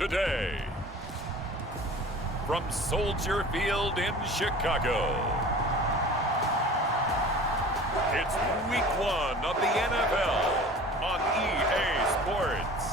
today. From Soldier Field in Chicago, it's Week 1 of the NFL on EA Sports.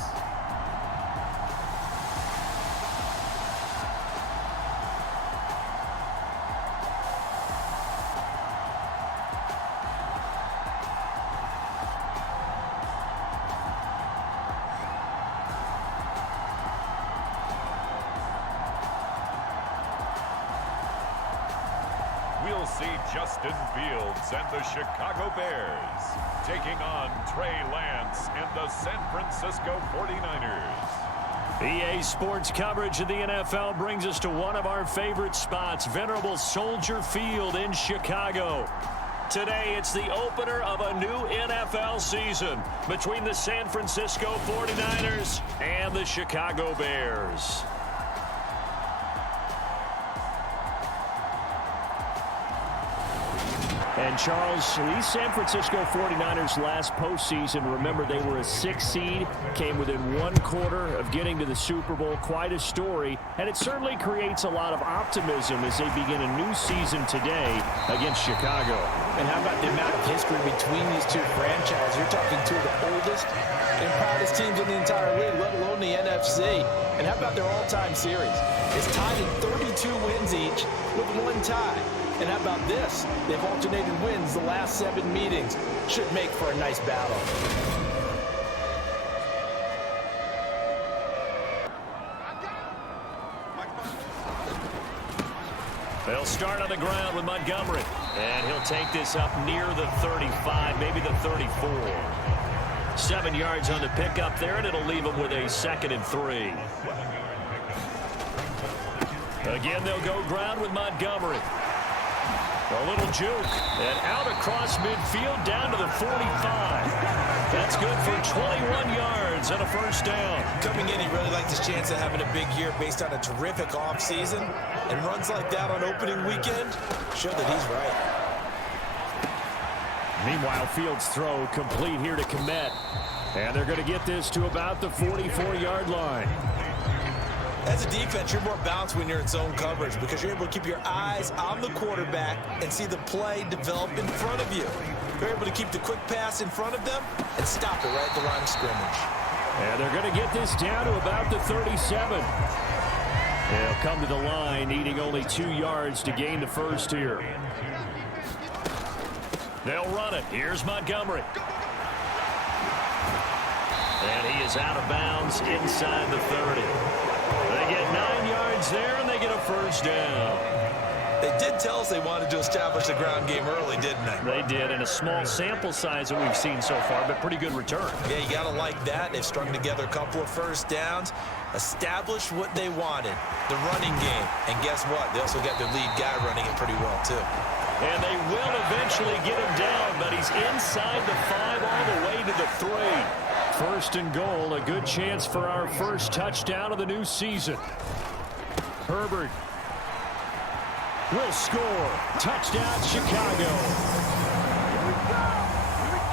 We'll see Justin Fields and the Chicago Bears taking on Trey Lance and the San Francisco 49ers. EA Sports coverage of the NFL brings us to one of our favorite spots, venerable Soldier Field in Chicago. Today, it's the opener of a new NFL season between the San Francisco 49ers and the Chicago Bears. And Charles, these San Francisco 49ers last postseason, remember they were a 6 seed, came within 1/4 of getting to the Super Bowl. Quite a story, and it certainly creates a lot of optimism as they begin a new season today against Chicago. And how about the amount of history between these two franchises? You're talking two of the oldest and proudest teams in the entire league, let alone the NFC. And how about their all-time series? It's tied at 32 wins each with 1 tie. And how about this? They've alternated wins the last 7 meetings. Should make for a nice battle. They'll start on the ground with Montgomery. And he'll take this up near the 35, maybe the 34. 7 yards on the pickup there, and it'll leave him with a 2nd and 3. Again, they'll go ground with Montgomery. A little juke, and out across midfield down to the 45. That's good for 21 yards and a 1st down. Coming in, he really likes his chance of having a big year based on a terrific offseason. And runs like that on opening weekend show that he's right. Meanwhile, Fields' throw complete here to Kmet. And they're going to get this to about the 44-yard line. As a defense, you're more balanced when you're in zone coverage because you're able to keep your eyes on the quarterback and see the play develop in front of you. You're able to keep the quick pass in front of them and stop it right at the line of scrimmage. And they're going to get this down to about the 37. They'll come to the line, needing only 2 yards to gain the 1st here. They'll run it. Here's Montgomery. And he is out of bounds inside the 30. They get 9 yards there, and they get a 1st down. They did tell us they wanted to establish the ground game early, didn't they? They did, and a small sample size that we've seen so far, but pretty good return. Yeah, you got to like that. They've strung together a couple of 1st downs, established what they wanted, the running game. And guess what? They also got their lead guy running it pretty well, too. And they will eventually get him down, but he's inside the 5 all the way to the 3. 1st and goal, a good chance for our 1st touchdown of the new season. Herbert will score. Touchdown, Chicago.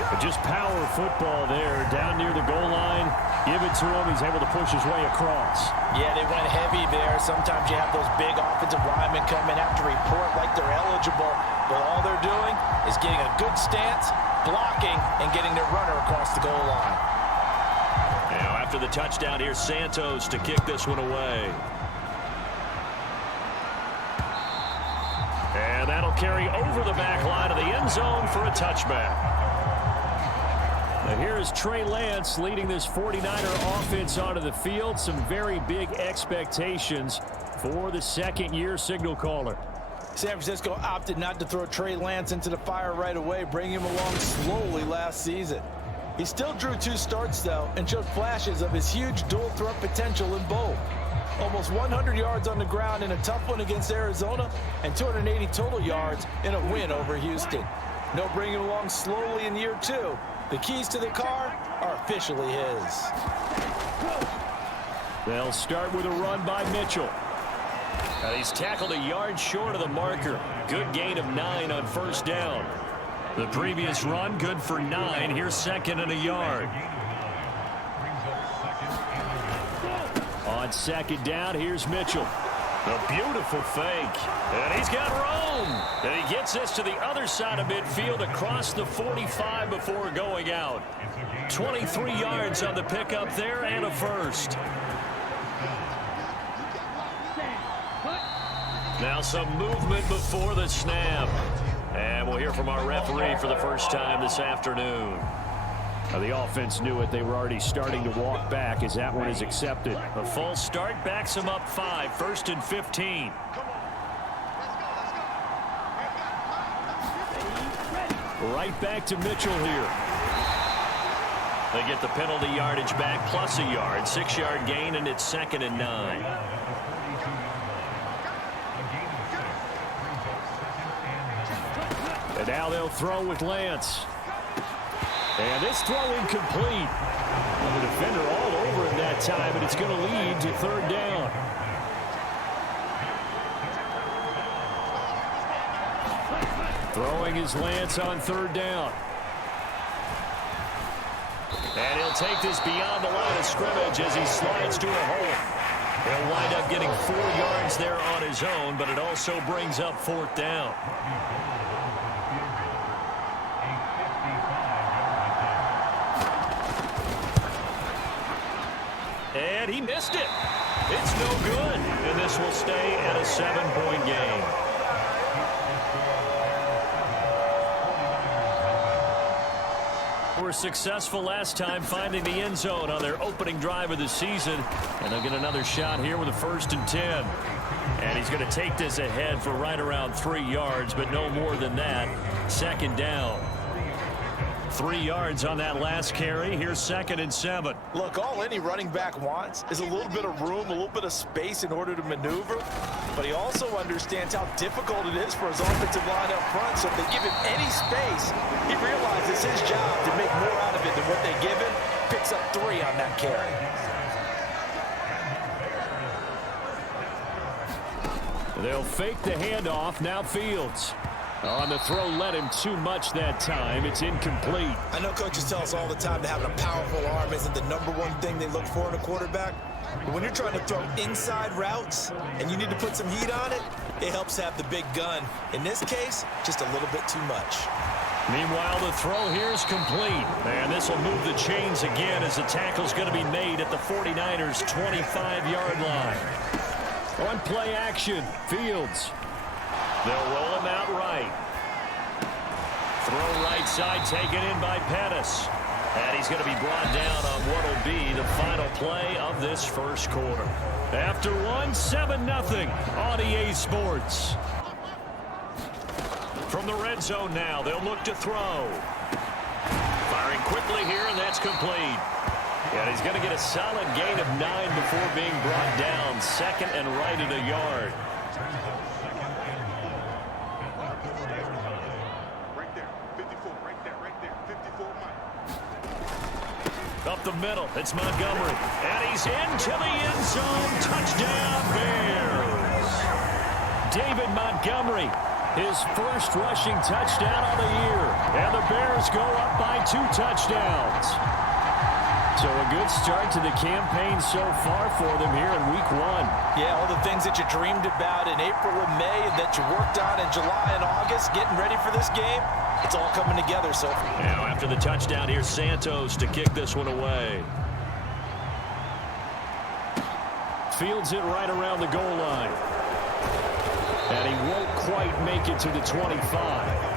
But just power football there, down near the goal line. Give it to him. He's able to push his way across. Yeah, they went heavy there. Sometimes you have those big offensive linemen come in, have to report like they're eligible. But all they're doing is getting a good stance, blocking, and getting their runner across the goal line. Now, after the touchdown, here's Santos to kick this one away. And that'll carry over the back line of the end zone for a touchback. Now here's Trey Lance leading this 49er offense onto the field. Some very big expectations for the 2nd-year signal caller. San Francisco opted not to throw Trey Lance into the fire right away, bringing him along slowly last season. He still drew 2 starts, though, and showed flashes of his huge dual-threat potential in both. Almost 100 yards on the ground in a tough one against Arizona, and 280 total yards in a win over Houston. No bringing him along slowly in year 2. The keys to the car are officially his. They'll start with a run by Mitchell. He's tackled a yard short of the marker. Good gain of 9 on 1st down. The previous run, good for 9. Here's 2nd and a yard. On On second down, here's Mitchell. A beautiful fake. And he's got room. And he gets this to the other side of midfield across the 45 before going out. 23 yards on the pickup there and a first. Now some movement before the snap. And we'll hear from our referee for the first time this afternoon. The offense knew it. They were already starting to walk back as that one is accepted. A false start backs them up 5. 1st and 15. Right back to Mitchell here. They get the penalty yardage back plus a yard. 6-yard gain, and it's 2nd and 9. And now they'll throw with Lance. And this throw incomplete. The defender all over him that time, and it's going to lead to 3rd down. Throwing is Lance on 3rd down. And he'll take this beyond the line of scrimmage as he slides to a hole. He'll wind up getting 4 yards there on his own, but it also brings up 4th down. And he missed it. It's no good. And this will stay at a 7-point game. Were successful last time finding the end zone on their opening drive of the season. And they'll get another shot here with a 1st and 10. And he's going to take this ahead for right around 3 yards, but no more than that. 2nd down. 3 yards on that last carry. Here's 2nd and 7. Look, all any running back wants is a little bit of room, a little bit of space in order to maneuver. But he also understands how difficult it is for his offensive line up front. So if they give him any space, he realizes his job to make more out of it than what they give him. Picks up 3 on that carry. They'll fake the handoff. Now Fields. On the throw, led him too much that time. It's incomplete. I know coaches tell us all the time that having a powerful arm isn't the #1 thing they look for in a quarterback. But when you're trying to throw inside routes and you need to put some heat on it, it helps have the big gun. In this case, just a little bit too much. Meanwhile, the throw here is complete. And this will move the chains again as the tackle's going to be made at the 49ers' 25-yard line. On play action, Fields. They'll roll him out right. Throw right side, taken in by Pettis. And he's going to be brought down on what will be the final play of this first quarter. After 7-0 on EA Sports. From the red zone now, they'll look to throw. Firing quickly here, and that's complete. And he's going to get a solid gain of 9 before being brought down. 2nd and right at a yard. Up the middle, it's Montgomery. And he's into the end zone. Touchdown, Bears. David Montgomery, his first rushing touchdown of the year. And the Bears go up by 2 touchdowns. So a good start to the campaign so far for them here in week 1. Yeah, all the things that you dreamed about in April and May and that you worked on in July and August, getting ready for this game, it's all coming together so far. Now after the touchdown, here's Santos to kick this one away. Fields it right around the goal line. And he won't quite make it to the 25.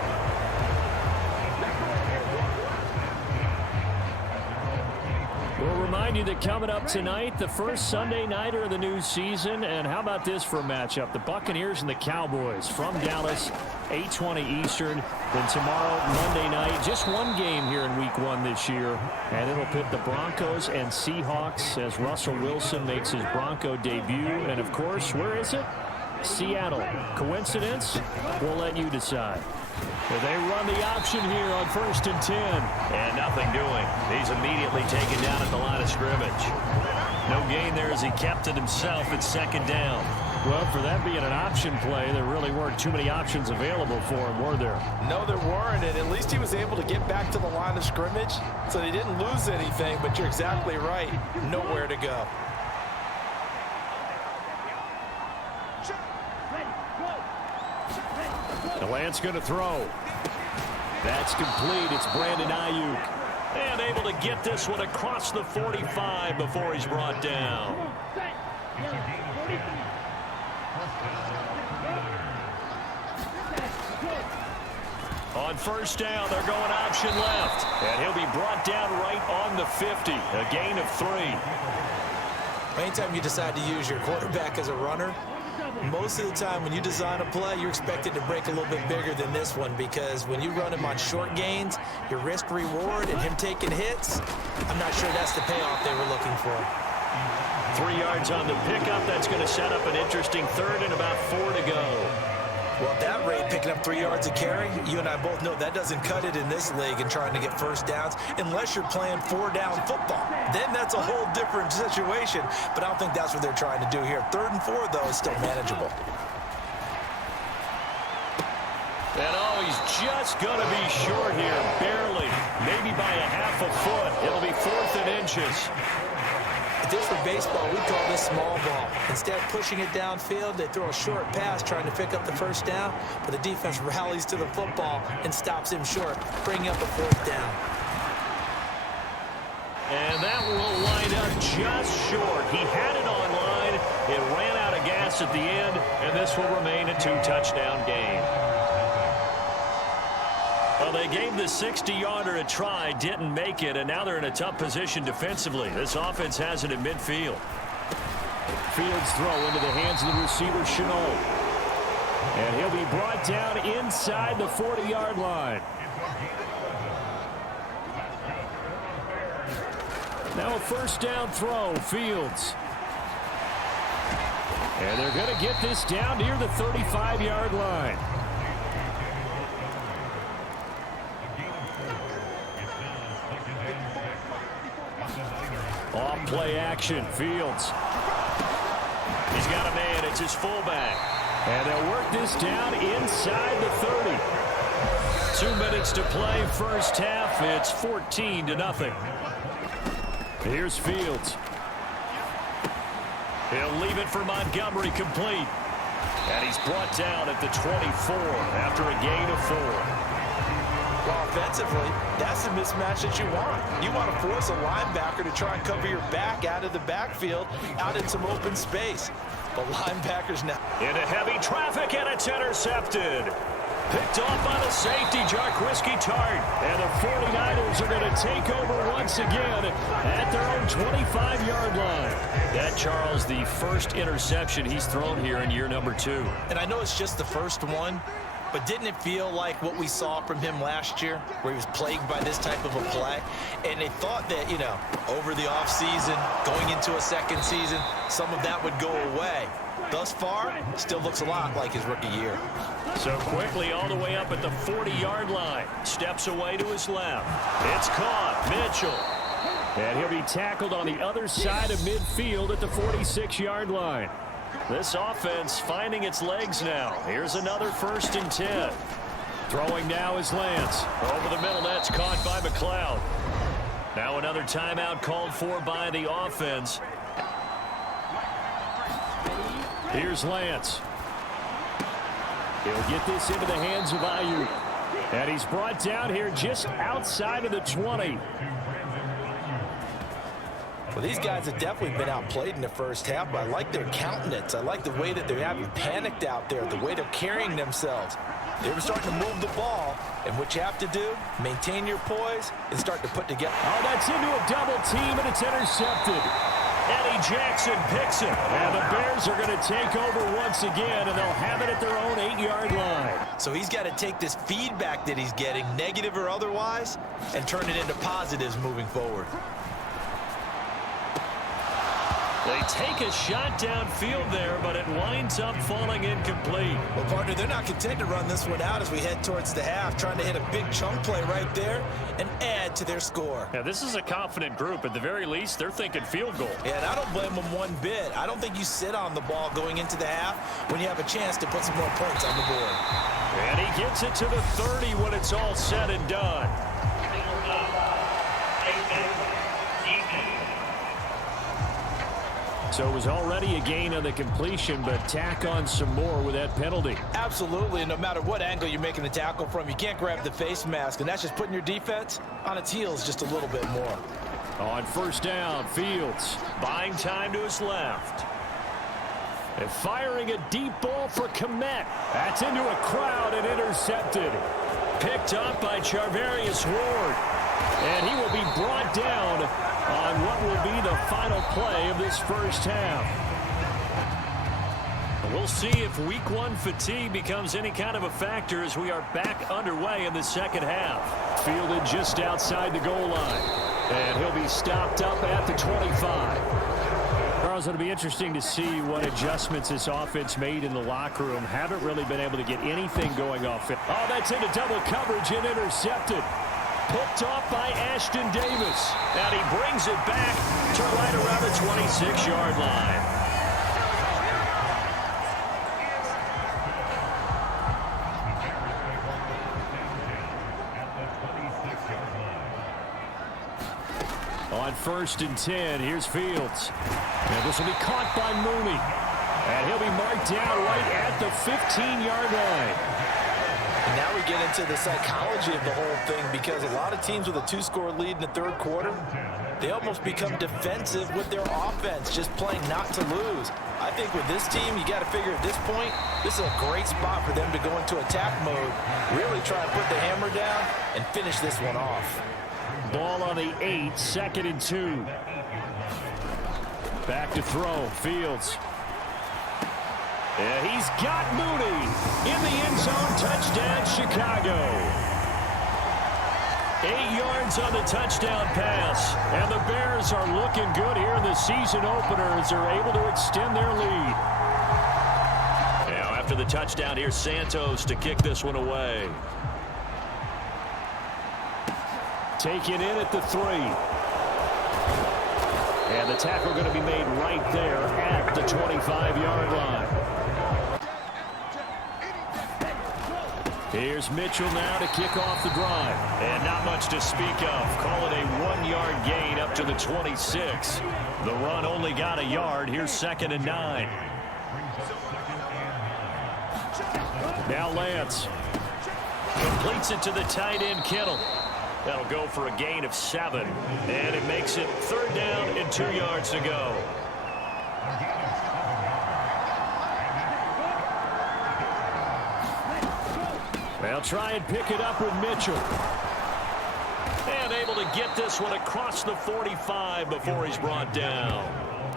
We'll remind you that coming up tonight, the first Sunday nighter of the new season. And how about this for a matchup? The Buccaneers and the Cowboys from Dallas, 8:20 Eastern. Then tomorrow, Monday night, just one game here in week 1 this year. And it'll pit the Broncos and Seahawks as Russell Wilson makes his Bronco debut. And, of course, where is it? Seattle. Coincidence? We'll let you decide. Well, they run the option here on 1st and 10. And nothing doing. He's immediately taken down at the line of scrimmage. No gain there as he kept it himself at 2nd down. Well, for that being an option play, there really weren't too many options available for him, were there? No, there weren't, and at least he was able to get back to the line of scrimmage, so they didn't lose anything, but you're exactly right. Nowhere to go. Lance going to throw. That's complete. It's Brandon Ayuk. And able to get this one across the 45 before he's brought down. On first down, they're going option left. And he'll be brought down right on the 50. A gain of 3. Anytime you decide to use your quarterback as a runner, most of the time when you design a play, you're expected to break a little bit bigger than this one, because when you run him on short gains, your risk reward and him taking hits, I'm not sure that's the payoff they were looking for. 3 yards on the pickup. That's going to set up an interesting third and about 4 to go. Well, at that rate, picking up 3 yards of carry, you and I both know that doesn't cut it in this league and trying to get first downs unless you're playing 4-down football. Then that's a whole different situation, but I don't think that's what they're trying to do here. 3rd and 4, though, is still manageable. And oh, he's just going to be short here, barely, maybe by a half a foot. It'll be 4th and inches. If this were baseball, we'd call this small ball. Instead of pushing it downfield, they throw a short pass trying to pick up the first down, but the defense rallies to the football and stops him short, bringing up a 4th down. And that will line up just short. He had it on line. It ran out of gas at the end, and this will remain a 2-touchdown game. Well, they gave the 60-yarder a try, didn't make it, and now they're in a tough position defensively. This offense has it in midfield. Fields throw into the hands of the receiver, Shenault. And he'll be brought down inside the 40-yard line. Now a first down throw, Fields. And they're going to get this down near the 35-yard line. Off play action, Fields. He's got a man, it's his fullback. And they'll work this down inside the 30. 2 minutes to play, first half. It's 14-0. Here's Fields. He'll leave it for Montgomery, complete. And he's brought down at the 24 after a gain of 4. Well, offensively, that's the mismatch that you want. You want to force a linebacker to try and cover your back out of the backfield, out in some open space. But linebackers now into heavy traffic, and it's intercepted. Picked off by the safety, Jarquiski Tart. And the 49ers are going to take over once again at their own 25-yard line. That, Charles, the first interception he's thrown here in year number 2. And I know it's just the first one, but didn't it feel like what we saw from him last year, where he was plagued by this type of a play? And they thought that, you know, over the offseason, going into a second season, some of that would go away. Thus far, still looks a lot like his rookie year. So quickly all the way up at the 40-yard line. Steps away to his left. It's caught. Mitchell. And he'll be tackled on the other side of midfield at the 46-yard line. This offense finding its legs now. Here's another 1st and 10. Throwing now is Lance. Over the middle, that's caught by McLeod. Now another timeout called for by the offense. Here's Lance. He'll get this into the hands of Ayuk. And he's brought down here just outside of the 20. Well, these guys have definitely been outplayed in the first half, but I like their countenance. I like the way that they're having panicked out there, the way they're carrying themselves. They were starting to move the ball, and what you have to do, maintain your poise and start to put together. Oh, that's into a double team, and it's intercepted. Eddie Jackson picks it, and the Bears are going to take over once again, and they'll have it at their own 8-yard line. So he's got to take this feedback that he's getting, negative or otherwise, and turn it into positives moving forward. They take a shot downfield there, but it winds up falling incomplete. Well, partner, they're not content to run this one out as we head towards the half, trying to hit a big chunk play right there and add to their score. Yeah, this is a confident group. At the very least, they're thinking field goal. Yeah, and I don't blame them one bit. I don't think you sit on the ball going into the half when you have a chance to put some more points on the board. And he gets it to the 30 when it's all said and done. So it was already a gain on the completion, but tack on some more with that penalty. Absolutely, and no matter what angle you're making the tackle from, you can't grab the face mask, and that's just putting your defense on its heels just a little bit more. On first down, Fields buying time to his left. And firing a deep ball for Kmet. That's into a crowd and intercepted. Picked up by Charvarius Ward. And he will be brought down on what will be the final play of this first half. We'll see if week one fatigue becomes any kind of a factor as we are back underway in the second half. Fielded just outside the goal line. And he'll be stopped up at the 25. Charles, it'll be interesting to see what adjustments this offense made in the locker room. Haven't really been able to get anything going off it. Oh, that's into double coverage and intercepted. Picked off by Ashton Davis. And he brings it back to right around the 26-yard line. On first and 10, here's Fields. And this will be caught by Mooney. And he'll be marked down right at the 15-yard line. And now we get into the psychology of the whole thing, because a lot of teams with a 2-score lead in the third quarter, they almost become defensive with their offense, just playing not to lose. I think with this team, you got to figure at this point, this is a great spot for them to go into attack mode, really try and put the hammer down and finish this one off. Ball on the 8, 2nd and 2. Back to throw, Fields. And he's got Mooney in the end zone. Touchdown, Chicago. 8 yards on the touchdown pass. And the Bears are looking good here in the season opener as they're able to extend their lead. Now after the touchdown, here's Santos to kick this one away. Taken in at the 3. And the tackle going to be made right there at the 25-yard line. Here's Mitchell now to kick off the drive. And not much to speak of. Call it a 1-yard gain up to the 26. The run only got a yard. Here's 2nd and 9. Now Lance completes it to the tight end, Kittle. That'll go for a gain of 7. And it makes it 3rd down and 2 yards to go. They'll try and pick it up with Mitchell. And able to get this one across the 45 before he's brought down.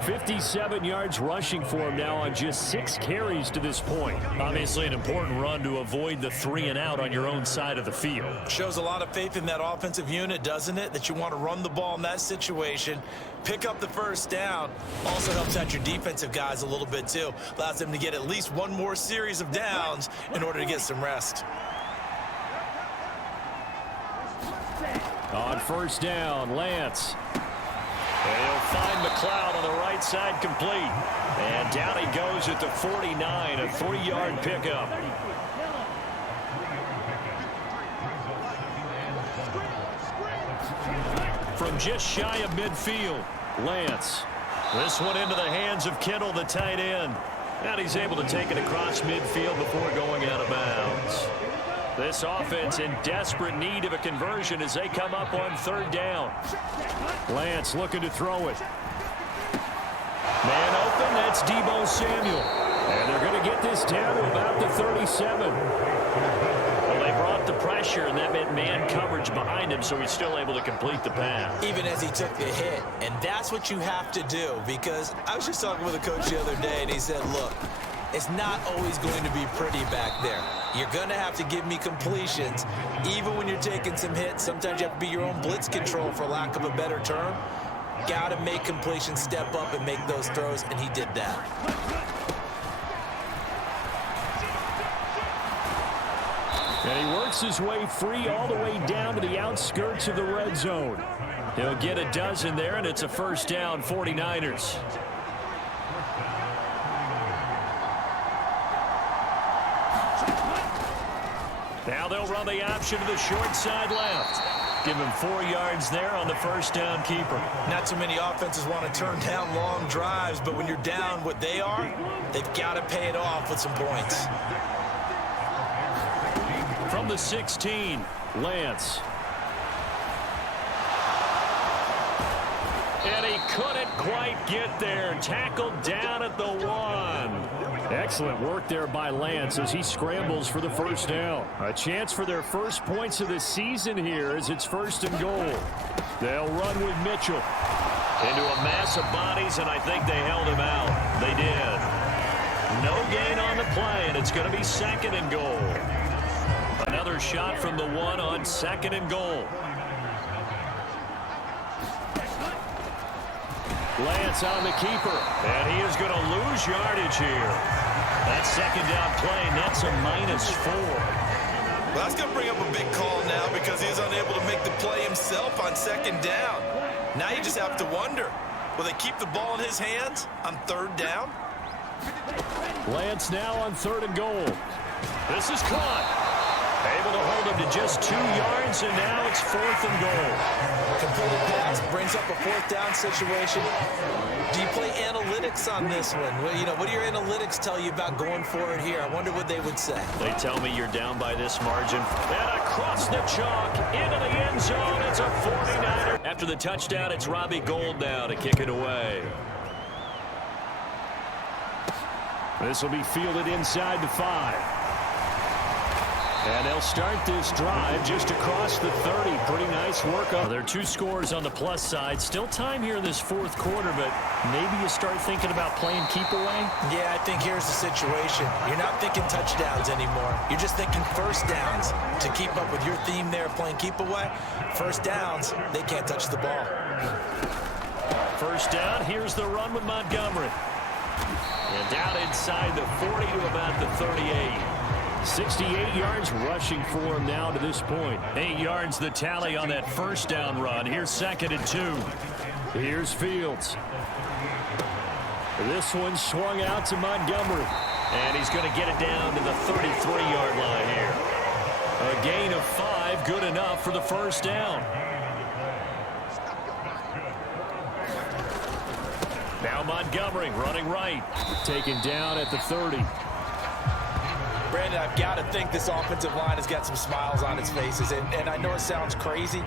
57 yards rushing for him now on just 6 carries to this point. Obviously an important run to avoid the 3 and out on your own side of the field. Shows a lot of faith in that offensive unit, doesn't it? That you want to run the ball in that situation, pick up the first down. Also helps out your defensive guys a little bit too. Allows them to get at least one more series of downs in order to get some rest. On first down, Lance. And he'll find McLeod on the right side, complete. And down he goes at the 49, a 3-yard pickup. From just shy of midfield, Lance. This one into the hands of Kittle, the tight end. And he's able to take it across midfield before going out of bounds. This offense in desperate need of a conversion as they come up on 3rd down. Lance looking to throw it. Man open, that's Deebo Samuel. And they're going to get this down to about the 37. Well, they brought the pressure, and that meant man coverage behind him, so he's still able to complete the pass. Even as he took the hit. And that's what you have to do, because I was just talking with a coach the other day, and he said, look, it's not always going to be pretty back there. You're going to have to give me completions. Even when you're taking some hits, sometimes you have to be your own blitz control, for lack of a better term. Got to make completions, step up and make those throws, and he did that. And he works his way free all the way down to the outskirts of the red zone. He'll get a dozen there, and it's a first down, 49ers. Now they'll run the option to the short side left. Give him 4 yards there on the first down keeper. Not too many offenses want to turn down long drives, but when you're down what they are, they've got to pay it off with some points. From the 16, Lance. And he couldn't quite get there. Tackled down at the 1. Excellent work there by Lance as he scrambles for the first down. A chance for their first points of the season here as it's 1st and goal. They'll run with Mitchell. Into a mass of bodies, and I think they held him out. They did. No gain on the play, and it's going to be 2nd and goal. Another shot from the 1 on 2nd and goal. Lance on the keeper, and he is going to lose yardage here. That 2nd down play nets a -4. Well, that's going to bring up a big call now because he's unable to make the play himself on 2nd down. Now you just have to wonder, will they keep the ball in his hands on 3rd down? Lance now on 3rd and goal. This is caught. Able to hold him to just 2 yards, and now it's 4th and goal. Completed pass brings up a 4th down situation. Do you play analytics on this one? Well, you know, what do your analytics tell you about going for it here? I wonder what they would say. They tell me you're down by this margin. And across the chalk, into the end zone. It's a 49er. After the touchdown, it's Robbie Gould now to kick it away. This will be fielded inside the 5. And they'll start this drive just across the 30. Pretty nice work. There are 2 scores on the plus side. Still time here in this 4th quarter, but maybe you start thinking about playing keep away? Yeah, I think here's the situation. You're not thinking touchdowns anymore. You're just thinking 1st downs. To keep up with your theme there, playing keep away, 1st downs, they can't touch the ball. 1st down, here's the run with Montgomery. And down inside the 40 to about the 38. 68 yards rushing for him now to this point. 8 yards the tally on that 1st down run. Here's 2nd and 2. Here's Fields. This one swung out to Montgomery. And he's going to get it down to the 33-yard line here. A gain of 5, good enough for the 1st down. Now Montgomery running right. Taken down at the 30. Brandon, I've got to think this offensive line has got some smiles on its faces. And I know it sounds crazy,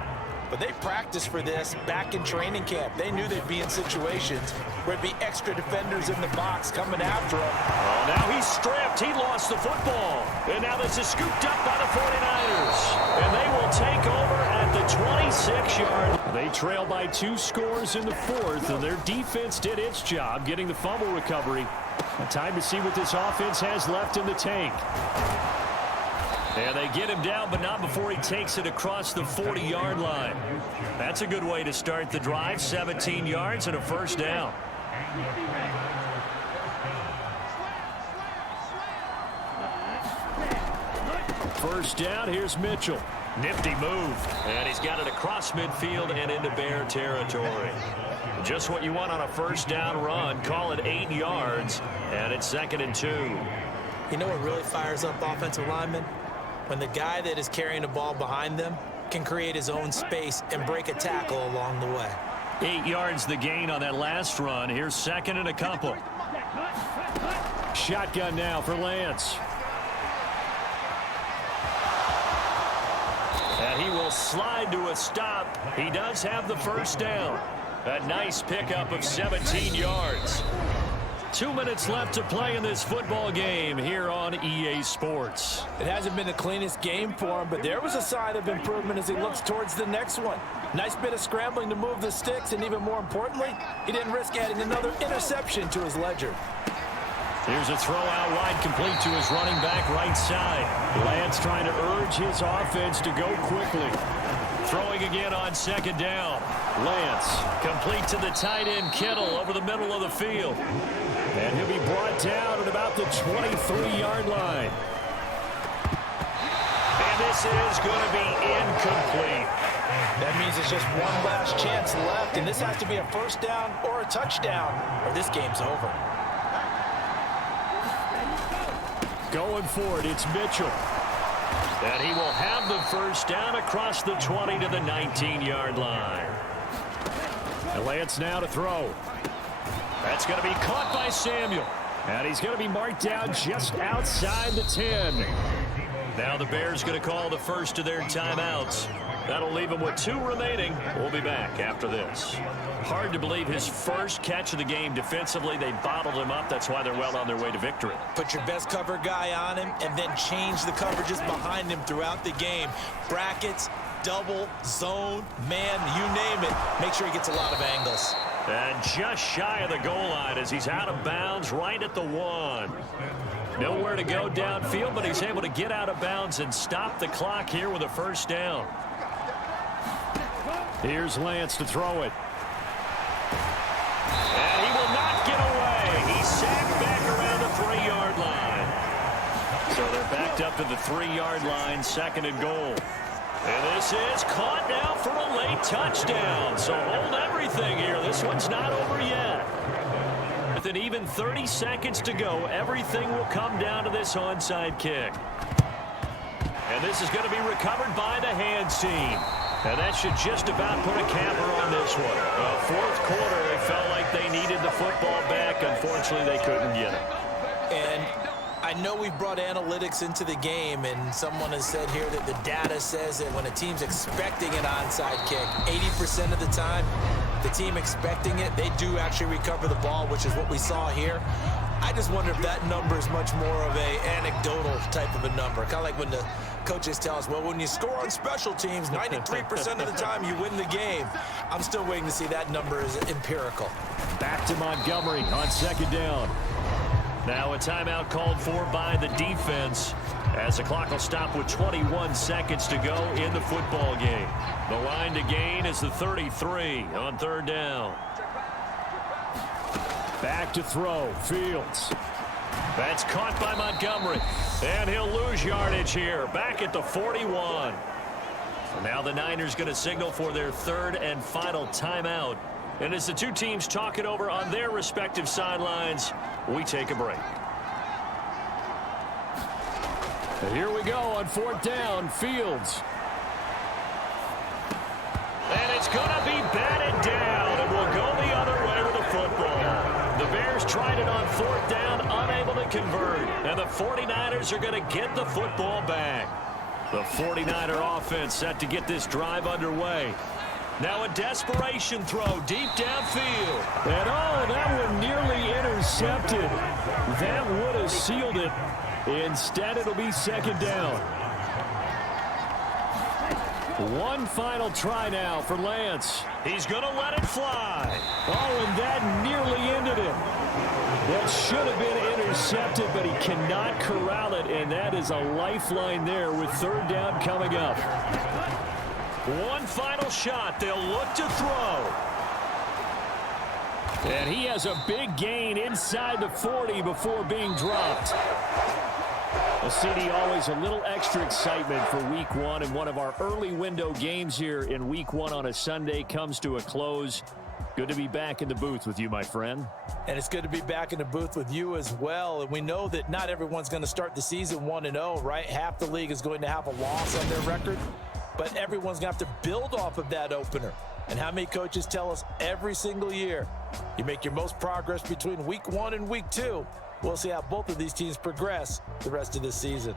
but they practiced for this back in training camp. They knew they'd be in situations where it'd be extra defenders in the box coming after him. Oh, now he's stripped. He lost the football. And now this is scooped up by the 49ers. And they will take over at the 26-yard. They trail by 2 scores in the 4th, and their defense did its job getting the fumble recovery. Time to see what this offense has left in the tank. And they get him down, but not before he takes it across the 40-yard line. That's a good way to start the drive. 17 yards and a 1st down. First down, here's Mitchell. Nifty move. And he's got it across midfield and into Bear territory. Just what you want on a 1st down run. Call it 8 yards, and it's 2nd and 2. You know what really fires up offensive linemen? When the guy that is carrying the ball behind them can create his own space and break a tackle along the way. 8 yards the gain on that last run. Here's 2nd and a couple. Shotgun now for Lance. And he will slide to a stop. He does have the 1st down. A nice pickup of 17 yards. 2 minutes left to play in this football game here on EA Sports. It hasn't been the cleanest game for him, but there was a sign of improvement as he looks towards the next one. Nice bit of scrambling to move the sticks, and even more importantly, he didn't risk adding another interception to his ledger. Here's a throw out wide, complete to his running back right side. Lance trying to urge his offense to go quickly. Throwing again on 2nd down. Lance complete to the tight end Kittle over the middle of the field. And he'll be brought down at about the 23-yard line. And this is going to be incomplete. That means it's just one last chance left, and this has to be a 1st down or a touchdown, or this game's over. Going for it, it's Mitchell. And he will have the first down across the 20 to the 19-yard line. And Lance now to throw. That's going to be caught by Samuel. And he's going to be marked down just outside the 10. Now the Bears going to call the first of their timeouts. That'll leave him with 2 remaining. We'll be back after this. Hard to believe his first catch of the game defensively. They bottled him up. That's why they're well on their way to victory. Put your best cover guy on him and then change the coverages behind him throughout the game. Brackets, double, zone, man, you name it. Make sure he gets a lot of angles. And just shy of the goal line as he's out of bounds right at the 1. Nowhere to go downfield, but he's able to get out of bounds and stop the clock here with a first down. Here's Lance to throw it. And he will not get away. He's sacked back around the 3-yard line. So they're backed up to the 3-yard line, 2nd and goal. And this is caught now for a late touchdown. So hold everything here. This one's not over yet. With an even 30 seconds to go, everything will come down to this onside kick. And this is going to be recovered by the hands team. And that should just about put a capper on this one. Fourth quarter, they felt like they needed the football back. Unfortunately, they couldn't get it. And I know we've brought analytics into the game, and someone has said here that the data says that when a team's expecting an onside kick, 80% of the time, the team expecting it, they do actually recover the ball, which is what we saw here. I just wonder if that number is much more of a anecdotal type of a number. Kind of like when the coaches tell us, well, when you score on special teams, 93% of the time you win the game. I'm still waiting to see that number is empirical. Back to Montgomery on 2nd down. Now a timeout called for by the defense as the clock will stop with 21 seconds to go in the football game. The line to gain is the 33 on 3rd down. Back to throw, Fields. That's caught by Montgomery. And he'll lose yardage here, back at the 41. So now the Niners going to signal for their 3rd and final timeout. And as the 2 teams talk it over on their respective sidelines, we take a break. And here we go on 4th down, Fields. And it's going to be batted down, and we'll go the other way with the football. The Bears tried it on 4th down, unable to convert. And the 49ers are going to get the football back. The 49er offense set to get this drive underway. Now a desperation throw deep downfield. And oh, that one nearly intercepted. That would have sealed it. Instead, it'll be 2nd down. One final try now for Lance. He's going to let it fly. Oh, and that nearly ended him. That should have been intercepted, but he cannot corral it, and that is a lifeline there with 3rd down coming up. One final shot. They'll look to throw. And he has a big gain inside the 40 before being dropped. Well, CD, always a little extra excitement for Week 1, and one of our early window games here in Week 1 on a Sunday comes to a close. Good to be back in the booth with you, my friend. And it's good to be back in the booth with you as well. And we know that not everyone's going to start the season 1-0, right? Half the league is going to have a loss on their record, but everyone's going to have to build off of that opener. And how many coaches tell us every single year, you make your most progress between Week 1 and Week 2. We'll see how both of these teams progress the rest of this season.